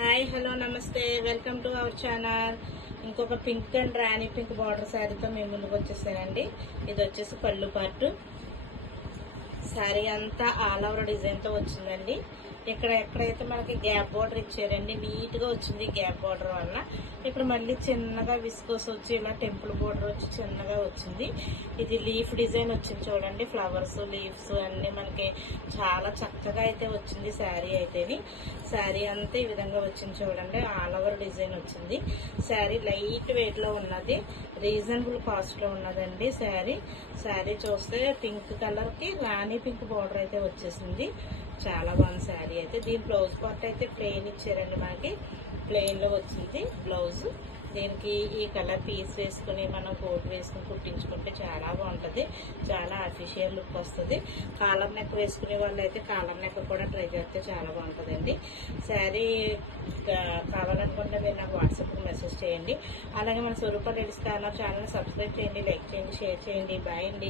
Hi hello నమస్తే welcome to our channel. ఇంకొక pink and rani pink border శారీతో మేము ముందుకు వచ్చేసానండి. ఇది వచ్చేసి పళ్ళు పార్ట్. శారీ అంతా ఆల్ ఓవర్ డిజైన్తో వచ్చిందండి. ఎక్కడైతే మనకి గ్యాప్ బార్డర్ ఇచ్చారండి, నీట్గా వచ్చింది గ్యాప్ బార్డర్ వల్ల. ఇక్కడ మళ్ళీ చిన్నగా విస్కోస్ వచ్చి ఇలా టెంపుల్ బార్డర్ వచ్చి చిన్నగా వచ్చింది. ఇది లీఫ్ డిజైన్ వచ్చింది చూడండి, ఫ్లవర్స్ లీవ్స్ అన్నీ మనకి చాలా చక్కగా అయితే వచ్చింది శారీ అయితేని. శారీ అంతా ఈ విధంగా వచ్చింది చూడండి, ఆల్ ఓవర్ డిజైన్ వచ్చింది. శారీ లైట్ వెయిట్లో ఉన్నది, రీజనబుల్ కాస్ట్లో ఉన్నదండి. శారీ చూస్తే పింక్ కలర్కి రాణి పింక్ బార్డర్ అయితే వచ్చేసింది. చాలా బాగుంది శారీ అయితే. దీని బ్లౌజ్ పార్ట్ అయితే ప్లెయిన్ ఇచ్చారండి, మనకి ప్లెయిన్లో వచ్చింది బ్లౌజ్. దీనికి ఈ కలర్ పీస్ వేసుకుని మనం కోట్ వేసుకుని కుట్టించుకుంటే చాలా బాగుంటుంది, చాలా అఫీషియల్ లుక్ వస్తుంది. కాలర్ నెక్ వేసుకునే వాళ్ళు అయితే కాలర్ నెక్ కూడా ట్రై చేస్తే చాలా బాగుంటుందండి. శారీ కావాలనుకుంటే మీరు నాకు వాట్సాప్లో మెసేజ్ చేయండి. అలాగే మన స్వరూప లేడీస్ కార్నర్ ఛానల్ సబ్స్క్రైబ్ చేయండి, లైక్ చేయండి, షేర్ చేయండి. బాయ్ అండి.